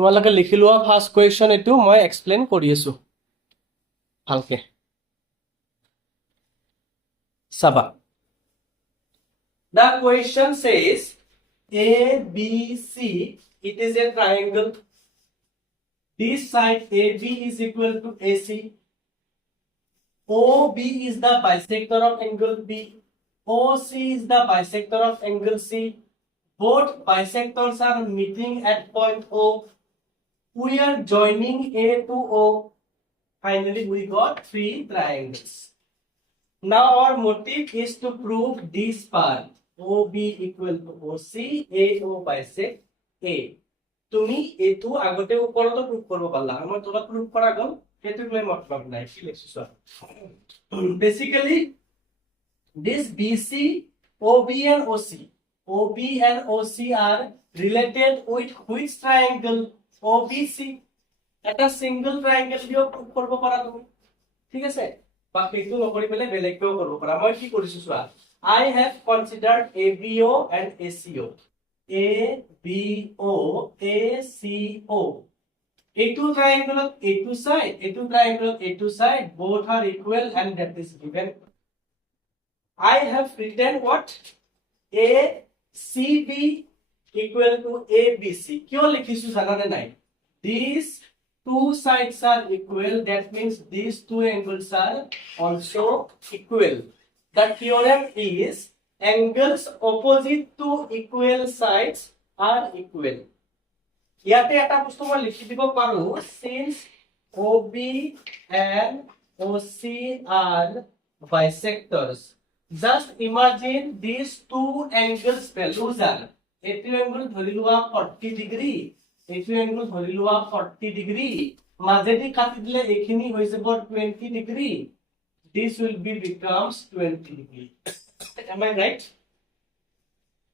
তোমালোকে লিখি লোৱা ফাৰ্ষ্ট কুৱেশ্যন এইটো মই এক্সপ্লেইন কৰি আছো ভালকে চাবা The question says ABC, it is a triangle. This side AB is equal to AC. OB is the bisector of angle B. OC is the bisector of angle C. Both bisectors are meeting at point O. We are joining A to O. Finally, we got three triangles. Now our motive is to prove this part. OB equal to OC, AO bisect A. তুমি এটো আগতে ওপৰত proof করব পারলা আমার তোলা proof করা গল এটো লৈ মতলব নাই কি লিখছ basically this BC OB and OC are related with which triangle OBC এটা সিঙ্গল ট্রায়াঙ্গেল দিও প্রুফ করব পারা তুমি ঠিক আছে বাকি একটু নকৰি পেলে বেলেগও করব পারা মই কি কৰিছো সোৱা I have considered ABO and ACO. ABO, ACO. A2 triangle, A2 side, A2 triangle, A2 side, both are equal and that is given. I have written what? ACB equal to ABC. क्यों लिखिसु জানানে নাই? These two sides are equal. That means these two angles are also equal. The theorem is angles opposite to equal sides are equal. ইয়াতে এটা বস্তু মই লিখি দিব পাৰো since OB and OC are bisectors. Just imagine these two angles values are এইটো angle ধৰি লোৱা 40 ডিগ্ৰী এইটো angle ধৰি লোৱা 40 ডিগ্ৰী মাজেদি কাটি দিলে এইখিনি হৈ যাব 20 degree. This will be becomes 20 degree. Am I right?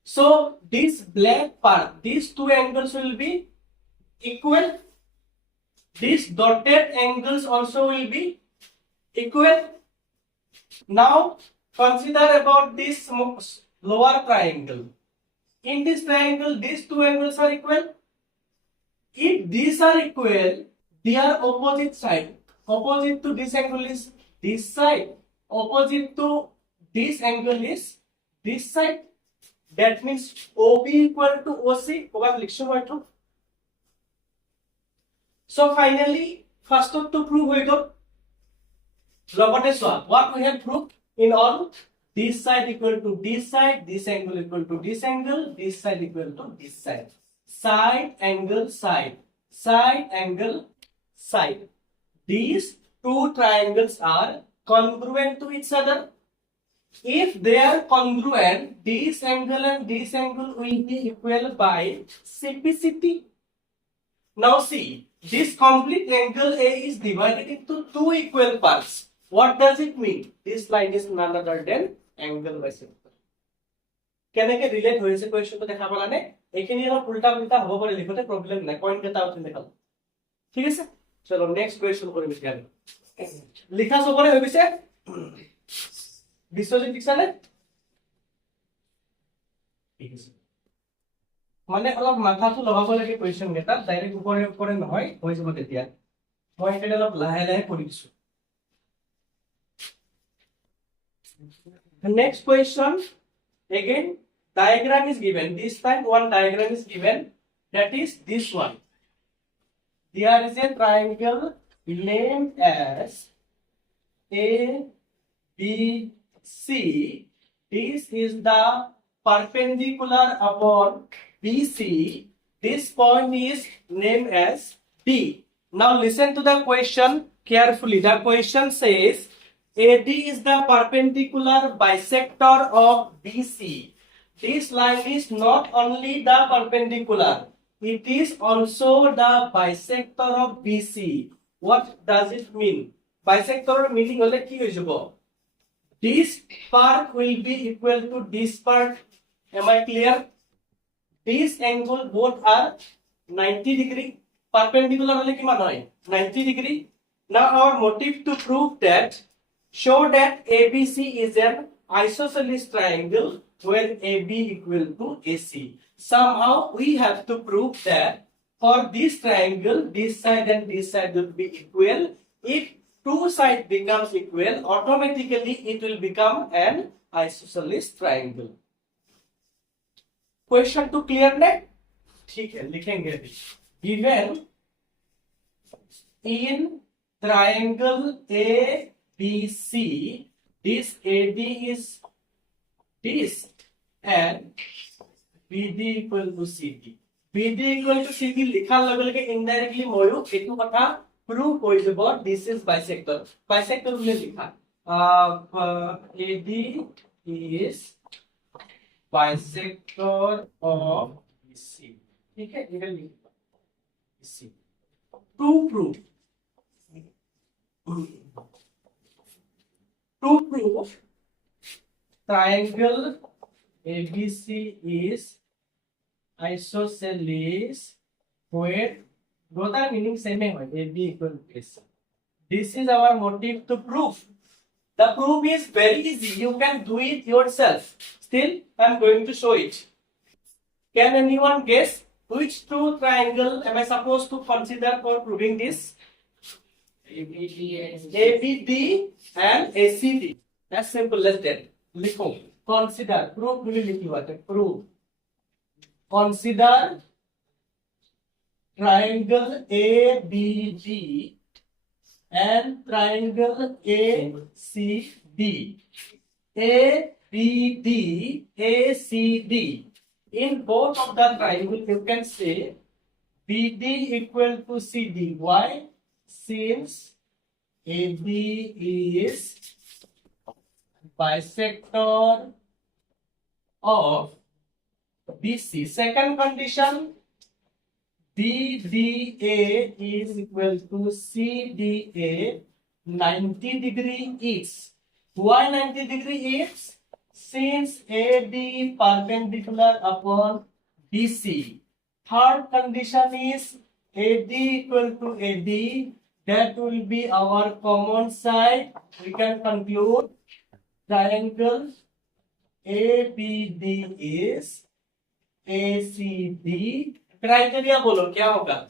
So this black part, these two angles will be equal. These dotted angles also will be equal. Now consider about this lower triangle. In this triangle, these two angles are equal. If these are equal, they are opposite side. Opposite to this angle is this side, opposite to this angle is this side. That means OB equal to OC. So finally, first to prove we got what we have proved in all. This side equal to this side, this angle equal to this angle, this side equal to this side. Side angle side, side angle side. These two triangles are congruent to each other. If they are congruent, this angle and this angle will be equal by CPCT. Now see, this complete angle A is divided into two equal parts. What does it mean? This line is none other than angle bisector. কেনেকে relate হয়েছে কোয়েশ্চনটা দেখা পালানে এখানে আর উল্টা উল্টা হ'ব পাৰে লিখতে problem নাই পয়েন্ট এটা আপনি দেখাল ঠিক আছে চলো নেক্সট কোয়েশ্চন করি বিজ্ঞান লিখা সবরে হৈ গৈছে বিশ্বজিৎ লিখছানে ঠিক আছে মানে অলপ মাথাটো লগাব লাগে কোয়েশ্চন কেটা ডাইৰেক্ট উপৰে উপৰে নহয় হৈ যাব তেতিয়া মই এখানে অলপ লাহে লাহে কৰি দিছো The next question again diagram is given. This time one diagram is given, that is this one. There is a triangle named as ABC. This is the perpendicular upon BC. This point is named as D. Now listen to the question carefully. The question says AD is the perpendicular bisector of BC. This line is not only the perpendicular, it is also the bisector of BC. What does it mean? Bisector meaning hole ki hoy jabo? This part will be equal to this part. Am I clear? These angle both are 90 degree. Perpendicular hole kiman hoy? 90 degree. Now our motive to prove that show that ABC is an isosceles triangle when AB equal to AC. Somehow we have to prove that for this triangle, this side and this side will be equal. If two sides becomes equal, automatically it will become an isosceles triangle. Question to clear है? ठीक है, लिखेंगे अभी. Given in triangle ABC, this AD is this and BD equal to CD. BD equal to CD लिखार लगे लगे indirectly मोयो एटू कथा prove हो जब this is bisector. Bisector बोले लिखा. AD is bisector of BC. ठीक है, इधर लिखो BC. To prove triangle ABC is isosceles where both are meaning same है, AB equal to AC. This is our motive to prove. The proof is very easy. You can do it yourself. Still, I am going to show it. Can anyone guess which two triangle am I supposed to consider for proving this? ABD and ACD. That's simple. Let's get. लिखो. Consider. Proof भी लिखी बात है. Proof. Consider triangle ABD and triangle ACD. ABD, ACD. In both of the triangle, you can say BD equal to CD. Why? Since AB is bisector of BC. Second condition, BDA is equal to CDA 90 degree each. Why 90 degree each? Since AD perpendicular upon BC. Third condition is AD equal to AD. That will be our common side. We can conclude triangle ABD is ACD. Criteria बोलो क्या होगा?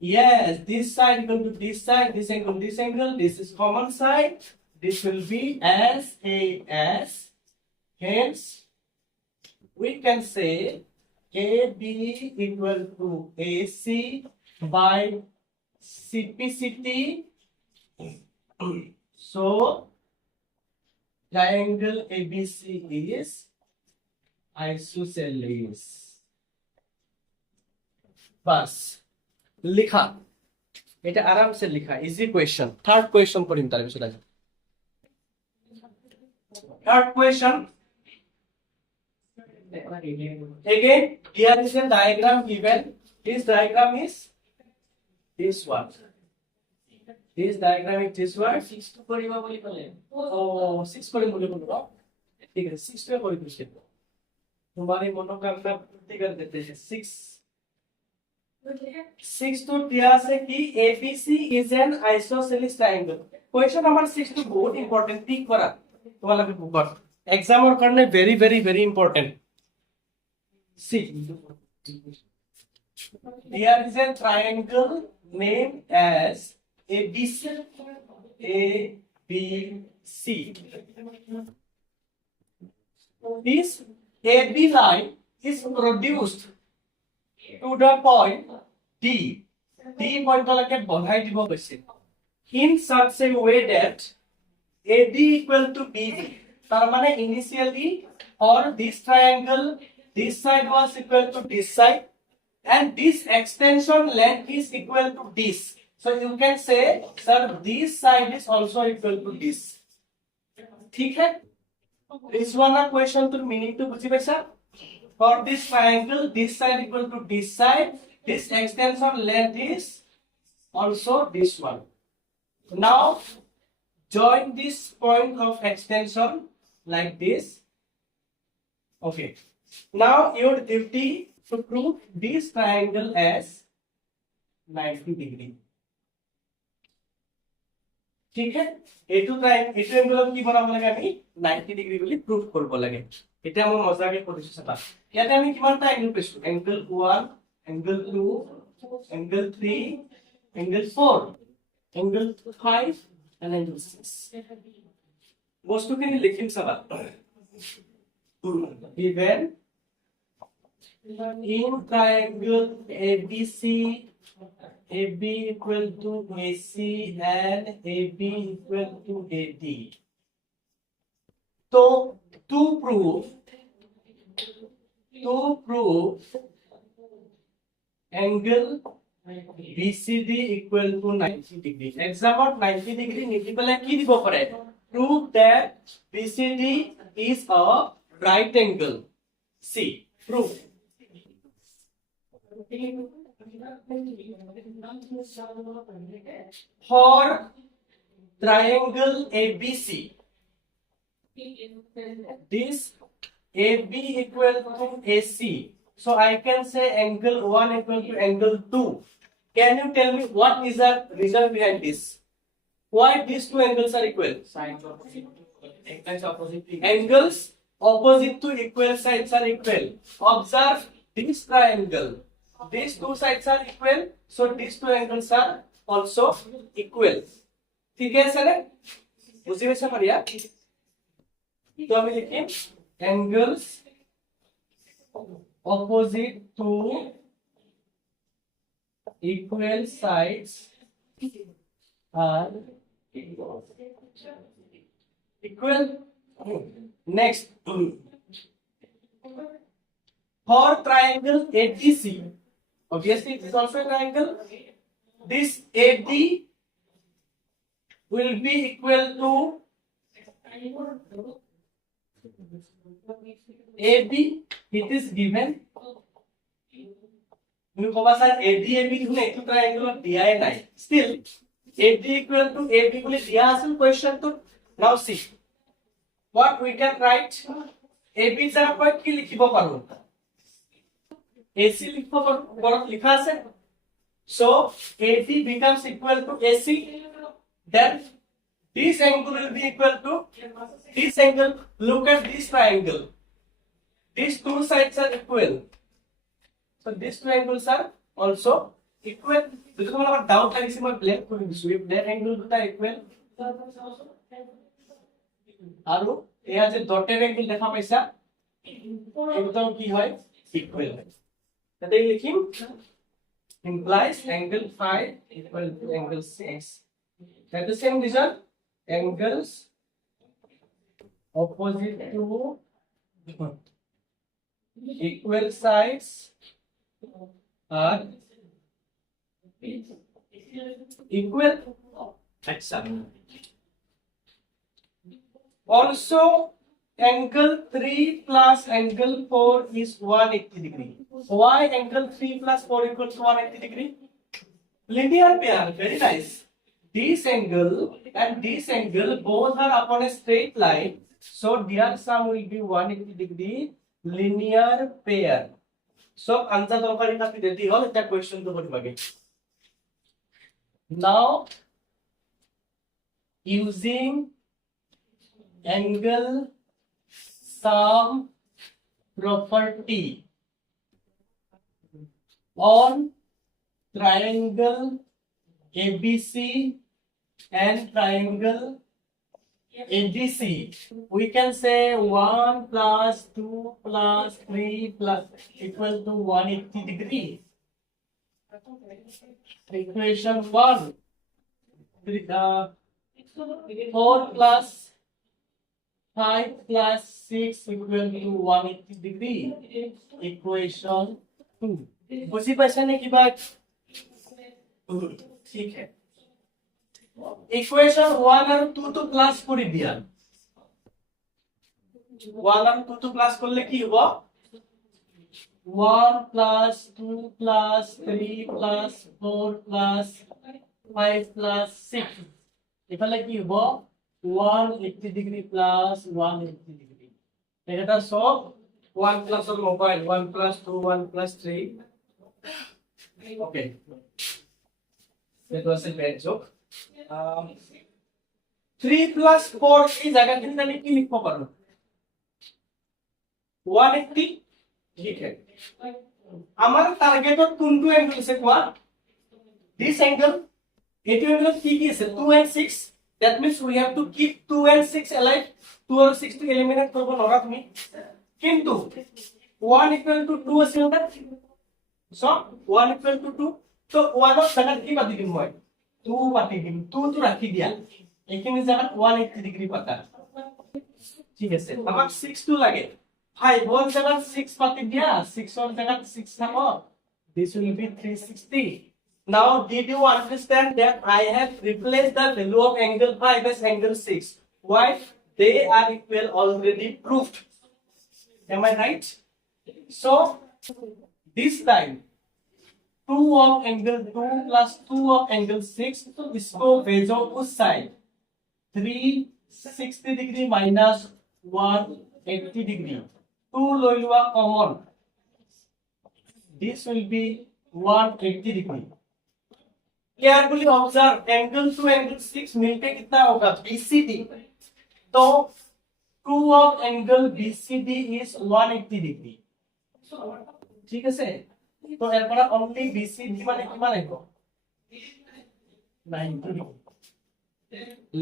Yes, this side equal to this side, this angle, this angle. This is common side. This will be as AS. Hence, we can say AB equal to AC by CPCT. So, triangle ABC is isosceles. बस लिखा এটা आराम से लिखा easy question third question পড়িম তার পিছত আজি third question again here is a diagram given this diagram is this one this diagram is this one 6 to করিবা বলি বলে ও 6 করিম বলি বলবো ঠিক আছে 6 पे করি দিছি तुम्हारी मनोकामना पूर्ति कर देते हैं 6 to क्लियर से कि ABC is an isosceles triangle. Question number 6 to बहुत important टिक करा तुम्हाला भी बुक एग्जाम और करने very very very important. See here is a triangle named as ABC. ABC. This AB line is produced to the point D. D point लगे बढ़ाई दिबो कैसे? In such a way that AD equal to BD. तार माने initially or this triangle, this side was equal to this side, and this extension length is equal to this. So you can say, sir, this side is also equal to this. ठीक है? This one a question to meaning to बुझी पैसा? For this triangle, this side equal to this side. This extension length is also this one. Now, join this point of extension like this. Okay. Now, your duty to prove this triangle as 90 degree. ठीक है? एटू angle की बनाबो লাগে আমি 90 degree বলি proof করব লাগে এটা আমরা মজাকে কৰিছো সাটা ইয়াতে আমি কিমানটা angle পেছো angle 1 angle 2, angle 3, angle 4, angle 5 and angle 6. বস্তুখিনি লিখিম চাবা given in triangle ABC AB equal to AC and AB equal to AD. So to prove angle BCD equal to 90 degree. Example 90 degree নিদিবলে কি দিব পাৰে? Prove that BCD is a right angle. See, prove. For triangle ABC, this AB equal to AC. So I can say angle 1 equal to angle 2. Can you tell me what is the reason behind this? Why these two angles are equal? Sides opposite. Angles opposite to equal sides are equal. Observe this triangle. These two sides are equal, so these two angles are also equal. ठीक है sir? बुझी पाइছা মারিয়া? तो আমি লিখিম angles opposite to equal sides are equal. Next, for triangle ABC, obviously it is also a triangle. This AD will be equal to AB. It is given. You know, sir, AD AB is a triangle DI nai. Still, AD equal to AB will be the question to now see. What we can write? AB is a point ki likhibo paru. AC likhibo paru likha ase. So AD becomes equal to AC. Then this angle will be equal to this angle. Look at this triangle. These two sides are equal. So these two angles are also equal. Because I have doubt like this, I blank kori disu. If that angle duta equal, aru eya je dotted angle dekha paisa, ekdom ki hoy equal. Tate likhim implies angle phi equal to angle 6. That the same reason angles opposite to equal sides are equal. Also, angle 3 plus angle 4 is 180 degree. Why angle 3 plus 4 equals 180 degree? Linear pair, very nice. This angle and this angle both are upon a straight line, so their sum will be 180 degree. Linear pair. So answer दरकारी ना फिर देती हो इतना question तो बहुत बगे. Now using angle sum property on triangle ABC and triangle ADC, we can say 1 plus 2 plus 3 plus equal to 180 degree. Equation 1. 4 plus 5 plus 6 equal to 180 degree. Equation 2. बुझी पाइছা ने की बात? ठीक है. Equation 1 और 2 तो प्लस করে দিয়া 1 और 2 तो प्लस করলে কি হবে 1 plus 2 plus 3 plus 4 plus 5 plus 6 এখানে কি হবে 180 ডিগ্রি plus 180 ডিগ্রি এটা সব 1 plus এর mobile 1 plus 2 1 plus 3 okay that was a bad joke. 3 plus 4 की जगह कितना लिखी लिखो करो 180 ठीक है আমাৰ টাৰ্গেটত কোনটো এংগল আছে কোৱা this angle এইটো এংগল কি কি আছে 2 and 6 that means we have to keep 2 and 6 alive 2 আৰু 6 টো এলিমিনেট কৰিব নোৱাৰা তুমি কিন্তু 1 equal to 2 আছিল না so 1 equal to 2 so 1 ৰ জাগাত কি পাতি দিম মই 2 পাতি দিম 2 টো ৰাখি দিয়া এইখিনি জাগাত 180 ডিগ্ৰী পাতা ঠিক আছে আমাক 6 টো লাগে 5 ৰ জাগাত 6 পাতি দিয়া 6 ৰ জাগাত 6 থাকো this will be 360 now did you understand that I have replaced the value of angle 5 as angle 6 why they are equal already proved am I right so this time 2 of angle 2 plus 2 of angle 6 इसको भेजो उस side 360 degree minus 180 degree 2 লৈ লোৱা common this will be 180 degree carefully observe angle to angle 6 मिलके कितना होगा BCD तो 2 of angle BCD is 180 degree ठीक है से तो এর পরে only BCD মানে কিমান আহিব 90 degree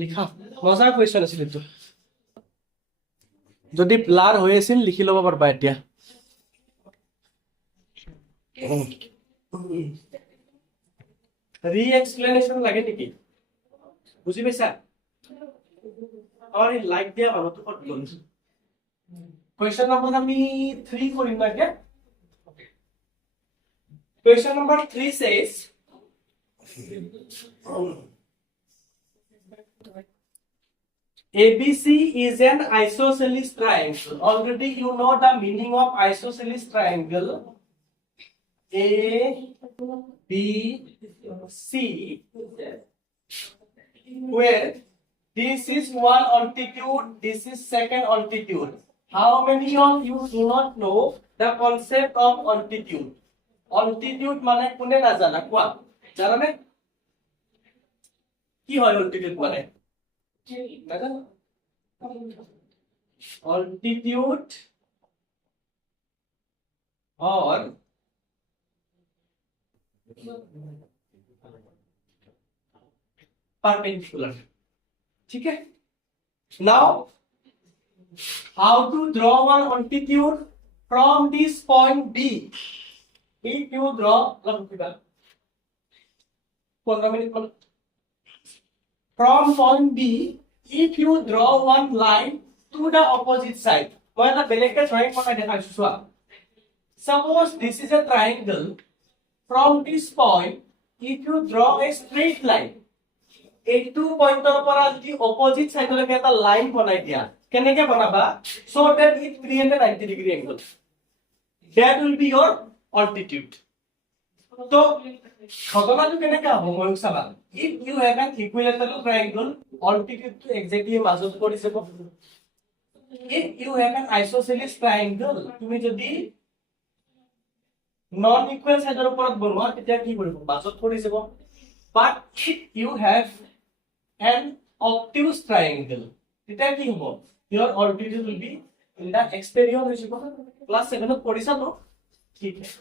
লিখা মজাৰ কোৱেশ্চন আছিল এটো যদি ব্লাৰ হৈ আছিল লিখি লব পারবা এতিয়া রি এক্সপ্লেনেশন লাগে নেকি বুঝি পাইছা আর লাইক দিয়া মানুহটো কত গল কোৱেশ্চন নম্বৰ আমি 3 কৰিম না এতিয়া question number 3 says ABC is an isosceles triangle already you know the meaning of isosceles triangle A B C where this is one altitude this is second altitude how many of you do not know the concept of altitude altitude মানে কোনে না জানা কোৱা জানা নে কি হয় altitude মানে নাজানো altitude or perpendicular ठीक है now how to draw one altitude from this point B if you draw from point B if you draw one line to the opposite side মই এটা বেলেগকে ড্ৰয়িং বনাই দেখাইছো চোৱা suppose this is a triangle from this point if you draw a straight line এইটো পইণ্টৰ পৰা যদি opposite side লৈকে এটা লাইন বনাই দিয়া কেনেকে বনাবা so that it create a 90 degree angle that will be your altitude so ঘটনাটো কেনেকা হ'ব মই চাবা if you have an equilateral triangle altitude to exactly মাজত কৰি যাব if you have an isosceles triangle তুমি যদি non equal সাইডৰ ওপৰত বনোৱা তেতিয়া কি কৰিব মাজত কৰি যাব but if you have an obtuse triangle তেতিয়া কি হ'ব your altitude will be in the exterior হৈ যাব class 7 ত পঢ়িছা ন ঠিক আছে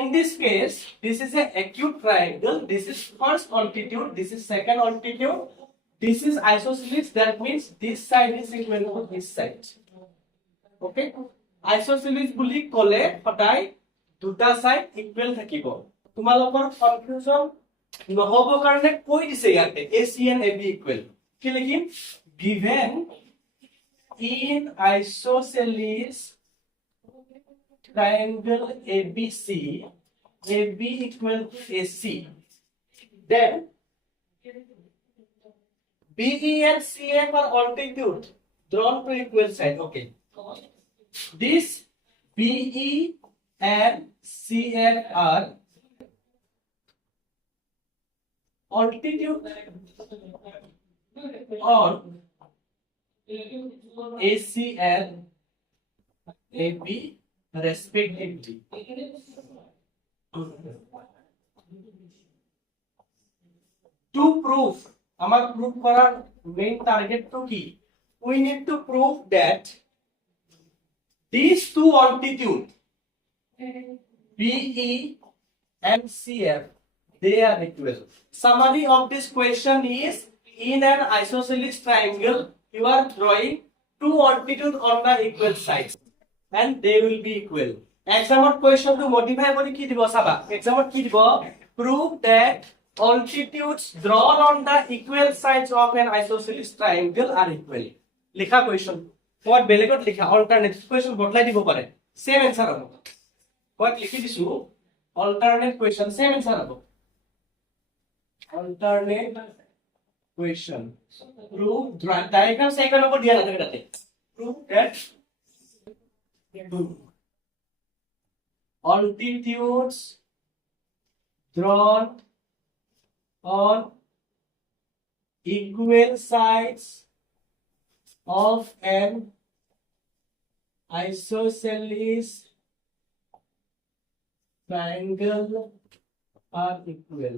in this case this is a acute triangle this is first altitude this is second altitude this is isosceles that means this side is equal to this side okay isosceles বুলি ক'লে সদায় দুটা side equal থাকিব তোমালোকৰ confusion নহব কাৰণে কৈ দিছে ইয়াতে AC and AB equal কি লিখিম given in isosceles triangle ABC AB equal to AC then BE and CF are altitude drawn to equal side okay this BE and CF are altitude on AC and AB respectively to prove amar proof korar main target to ki we need to prove that these two altitude BE and CF, they are equal. Summary of this question is, in an isosceles triangle you are drawing two altitude on the equal sides and they will be equal. Exam question to modify kori ki dibo saba. Exam ki dibo, prove that altitudes drawn on the equal sides of an isosceles triangle are equal. Likha question. What belegot likha alternate question botlai dibo pare. Same answer hobo. What likhi disu alternate question same answer hobo. Alternate question. Prove diagram cycle hobo dia nathake tate. Prove that altitudes drawn on equal sides of an isosceles triangle are equal.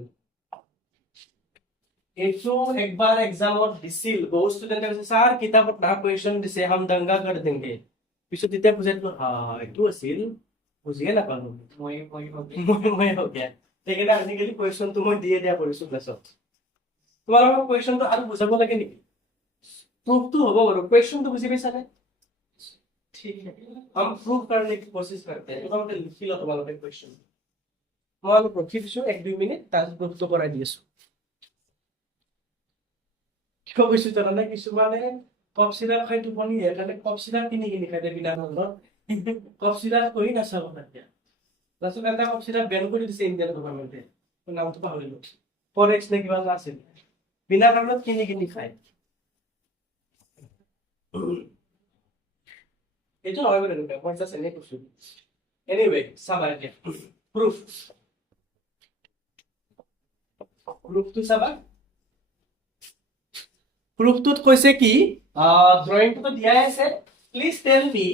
এইটো একবার এক্সামত দিছিল, বহু স্টুডেন্টে কৈছে sir কিতাবত না question দিছে হাম দঙ্গা कर देंगे। পিছত তেতিয়া বুজাইলো এইটো আছিল বুজিয়ে নাপালো মই হৈ গয়া। সেইকাৰণে আজিকালি কোয়েশ্চনটো মই দিয়ে দিয়া কৰিছো ক্লাছত। তোমালোকৰ কোয়েশ্চনটো আৰু বুজাব লাগে নেকি? प्रूफটো হ'ব বাৰু, কোয়েশ্চনটো বুজি পাইছানে? ঠিক আছে, हम प्रूफ करने की कोशिश करते हैं। তোমালোকে লিখি ল তোমালোকে কোয়েশ্চন। মই অলপ ৰখি দিছো 1-2 মিনিট, তাৰপিছত প্ৰুফটো কৰাই দি আছো। কিয় কৈছো জানানে? কিছুমানে কফ চিৰাপ খাই টোপনি আহে, কাৰণে কফ চিৰাপ কিনি খাই দিয়ে বিনা কাৰণত। কফ চিৰাপ কৰি নাচাব এতিয়া। তাৰপিছত এটা কফ চিৰাপ বেন কৰি দিছে ইণ্ডিয়ান গভৰ্ণমেণ্টে, নামটো পাহৰিলো, ফৰেক্স নে কিবা আছিল, বিনা কাৰণত কিনি খায়। এইটো নহয় বাৰু এনেকুৱা মই জাষ্ট এনে কৈছো। এনিৱে চাবা এতিয়া প্ৰুফটো চাবা। প্ৰুফটোত কৈছে কি, ড্ৰয়িংটো দিয়াই আছে। Please tell me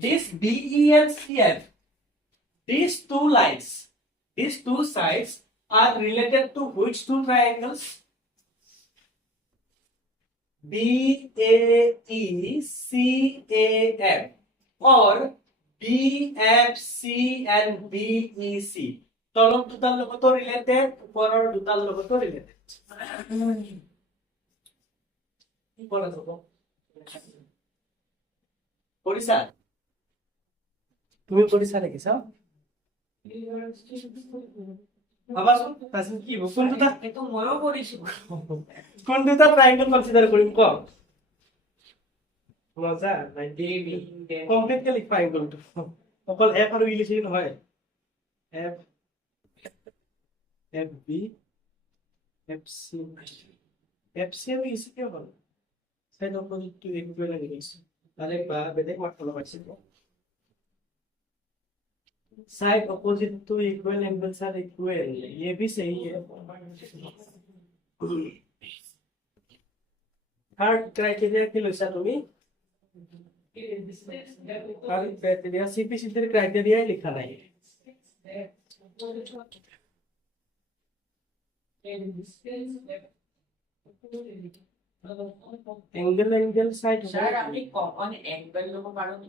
this BE and CF, these two lines, these two sides are related to which two triangles? BAECAF or BFC and BEC. তলৰ দুটাৰ লগতো ৰিলেটেড, ওপৰৰ দুটাৰ লগতো ৰিলেটেড। কি কৰা যাব? কৰিছা? তুমি কৰিছা নেকি চাও? ভাবাচোন তাৰপিছত কি হ'ব? কোন দুটা? এইটো ময়ো কৰিছো। কোন দুটা ট্ৰায়াঙ্গল কনসিডাৰ কৰিম ক? মজা নাই দেবি কমপ্লিট কে লিখ ট্ৰায়াঙ্গলটো। অকল এফ আৰু ই লিখি নহয়। F F B F C F C আৰু ই সি কি হ'ল? সাইড অপোজিটটো ইকুৱেল লাগি গৈছে। আরে বা বেলেগ মাত্ৰ লগাইছে। Side opposite to equal angles are equal, ये भी सही है। थर्ड क्राइटेरिया की लैसा তুমি? थर्ड क्राइटेरिया सीपी सीधे क्राइटेरिया लिखा नहीं। एंगल साइड सर আপনি কমন অ্যাঙ্গেল লব পারেন?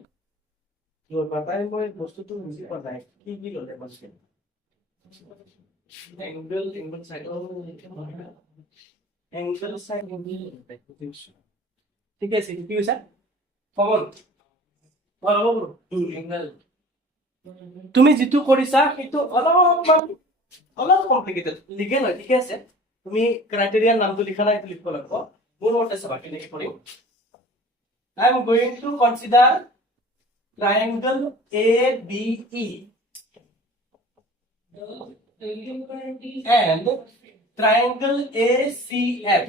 जो पता है कोई वस्तु तो मुझे पता है की लोटे बस के एंगल साइड ठीक है सीपी है सर कमन বলবো এঙ্গেল তুমি যেটো কৰিছা সেইটো অলপ কমপ্লিকেটেড লিখে নহয়, ঠিক আছে? তুমি ক্ৰাইটেৰিয়াৰ নামটো লিখা নাই, লিখিব লাগিব। মোৰ মতে চাবা কেনেকৈ কৰিম। I am going to consider triangle ABE and triangle ACF.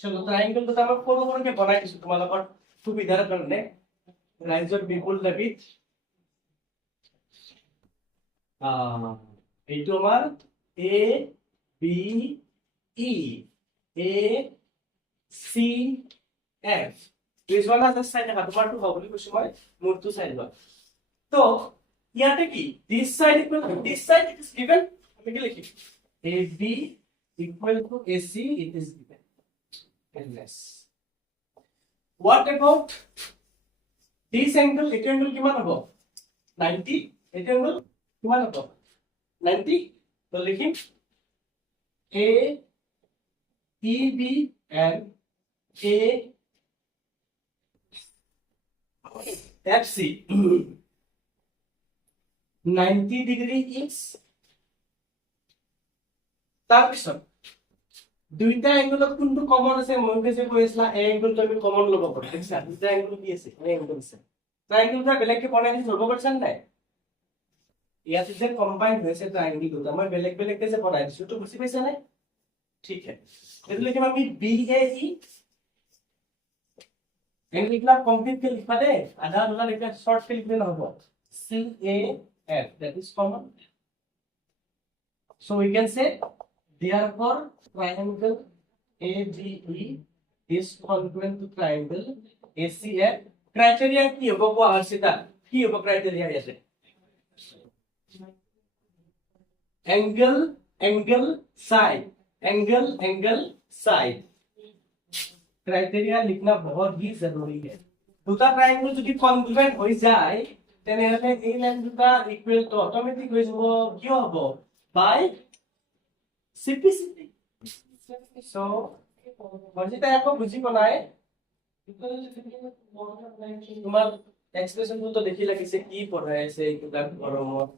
চলো ট্রায়াঙ্গল তো আমরা কোন কোনকে বনাই দিছো তোমালোকৰ সুবিধাৰ কাৰণে। ৰাইজৰ বিপুল ডেভিড এইটো আমাৰ A B E A C F. this one has a side দেখা তোমাৰটো হ'ব বুলি কৈছো মই, মোৰটো সাইড হয়। তো ইয়াতে কি this side equal to this side, it is given, আমি কি লিখিম AB equal to AC, it is given endless. What about this angle? It angle কিমান হ'ব? 90 এইটো এংগল কিমান হ'ব 90 তো লিখিম A E B and A F C 90 degree is তাৰপিছত দুইটা এংগলত কোনটো কমন আছে মই কৈছে কৈ আছিলা এ এংগলটো আমি কমন ল'ব পাৰো দেখিছা দুইটা এংগল কি আছে এ এংগল আছে ট্ৰায়াঙ্গলটা বেলেগকে বনাই দিছো ধৰিব পাৰিছা নাই ইয়াত যে কম্বাইন হৈছে ট্ৰায়াঙ্গল দুটা মই বেলেগ বেলেগকে যে বনাই দিছো তো বুজি পাইছা নাই ঠিক আছে এইটো লিখিম আমি বি এ ই এংগলটা কমপ্লিট কে লিখবা দে আধা আধা লিখা শর্ট কে লিখলে নহব C A F that is common so we can say therefore triangle ABE is congruent to triangle ACF criteria কি হ'ব কোৱা হৈছে তা কি হ'ব criteria আছে angle angle side angle side criteria लिखना बहुत ही जरूरी है দুটা ট্রায়াঙ্গল যদি কনগ্রুয়েন্ট হৈ যায় তেনেহলে এই লাইন দুটা ইকুৱেল টু অটোমেটিক হৈ যাব কি হ'ব বাই simplicity so মজিতা একো বুজি পনাই তোমাৰ এক্সপ্ৰেশনটো তো দেখি লাগিছে কি পঢ়াই আছে কিবা গৰমত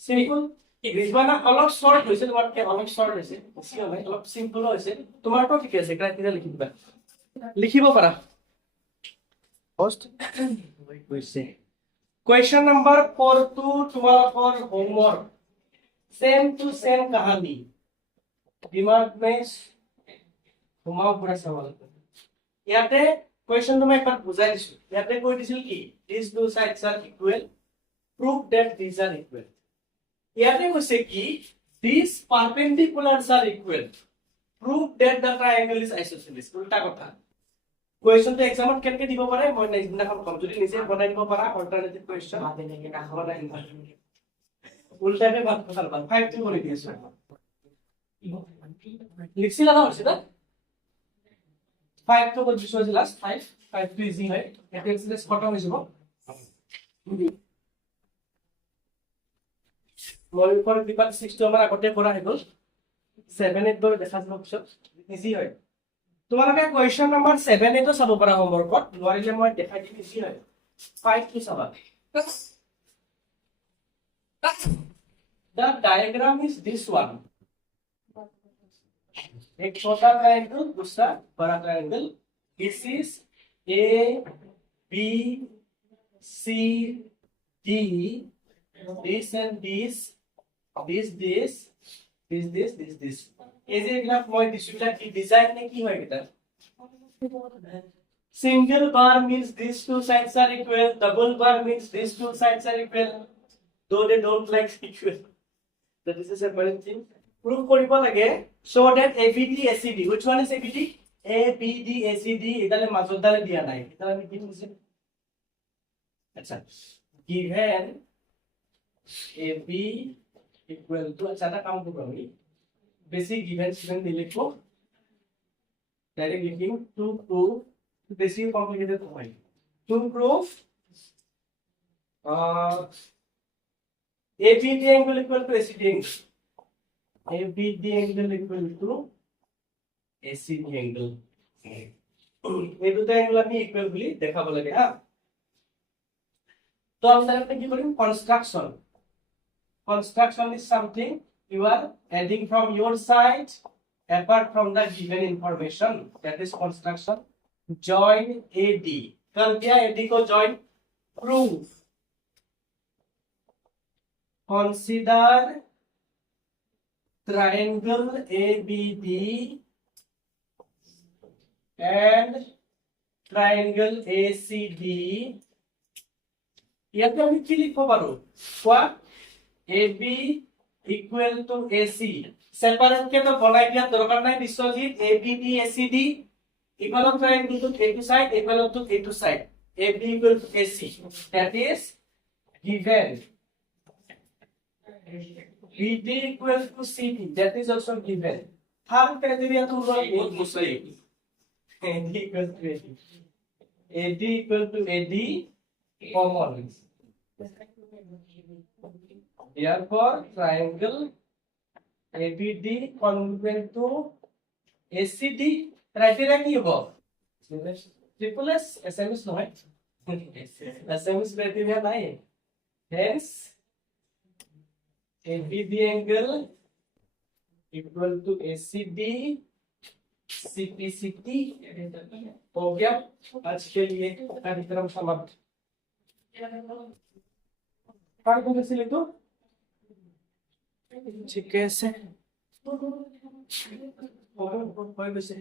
সিম্পল ৰিজৱানা অলপ শর্ট হৈছে তোমাৰকে অলপ শর্ট হৈছে বেছি নহয় অলপ সিম্পল হৈছে তোমাৰটো ঠিক আছে ক্ৰাইটেৰিয়া লিখি দিবা লিখিব পাৰা ফাৰ্স্ট কৈছে क्वेश्चन नंबर 4 टू তোমালোকৰ হোমৱৰ্ক सेम टू सेम कहानी दिमाग में घुमाव पूरा सवाल ইয়াতে क्वेश्चन मैं एक बार बुझाই দিছো ইয়াতে কৈ দিছিল কি these two sides are equal prove that these are equal ইয়াতে কৈছে কি these perpendiculars are equal prove that the triangle is isosceles উল্টা কথা क्वेश्चन तो एग्जाम में केनके দিব পারে মই নেক্সট দিনা কম যদি নিজে বনাই দিব পাৰা অল্টারনেটিভ क्वेश्चन আদে নেকি কাখবা নাই উল্টাকে ভাগ করবা 5 2 করে দিয়েছো লিখছিলা না হইছে না 5 তো কত হইছে লাস্ট 5 5 টু ইজি হয় এটা এক্সারসাইজ খতম হই যাব মই ফর বিপাক 6 তো আমার আগতে পড়া হই গল 7 8 বার দেখা যাব পিছত ইজি হয় তোমালোকে কোয়েশ্চন নাম্বার 7 এটো চাব পাৰা হোমৱৰ্কত নোৱাৰিলে মই দেখাই দিম ইজি হয় 5 কি চাবা The diagram is this one. एक छोटा ट्रायंगल दूसरा बड़ा triangle this is A B C D this and this এই যে গ্রাফ মই দিছুলা কি ডিজাইন নে কি হয় এটা single bar means these two sides are equal double bar means these two sides are equal though they don't like equal that is a separate thing prove koriba lage so that ABD ACD which one is ABD ABD ACD idale major dale dia nai itala আমি কি বলছি আচ্ছা given AB equal to আচ্ছা এটা কাম করব আমি basic given student দিলে কো direct লিখিং two prove বেশি কমপ্লিকেটেড হয় to prove ABD angle equal to ACD angle. ABD angle equal to ACD angle. এই দুটো অ্যাঙ্গেল আমি ইকুয়াল বলি দেখাবো লাগে হ্যাঁ তো আমরা একটা কি করি construction construction is something you are adding from your side apart from the given information that is construction join AD कर दिया AD को join prove consider triangle ABD and triangle ACD ইয়াতে আমি কি লিখব পাৰো কোৱা AB equal to AC separate কে তো বনাই দিয়া দরকার নাই Biswajit ABD ACD equal to triangle to A to side equal to A to side AB equal to AC that is given BD equal to CD that is also given third criteria to बहुत मुश्किल AD equal to AD AD equal to AD common. Therefore, triangle ABD congruent to ACD criteria কি হবো? Triple S, SMS নহয়। SMS criteria নাই। Hence, ABD angle equal to ACD, CPCT हो गया। आज के लिए कार्यक्रम समाप्त। काय কৰিছিলি তো? ঠিকে আছে। হৈ গৈছে।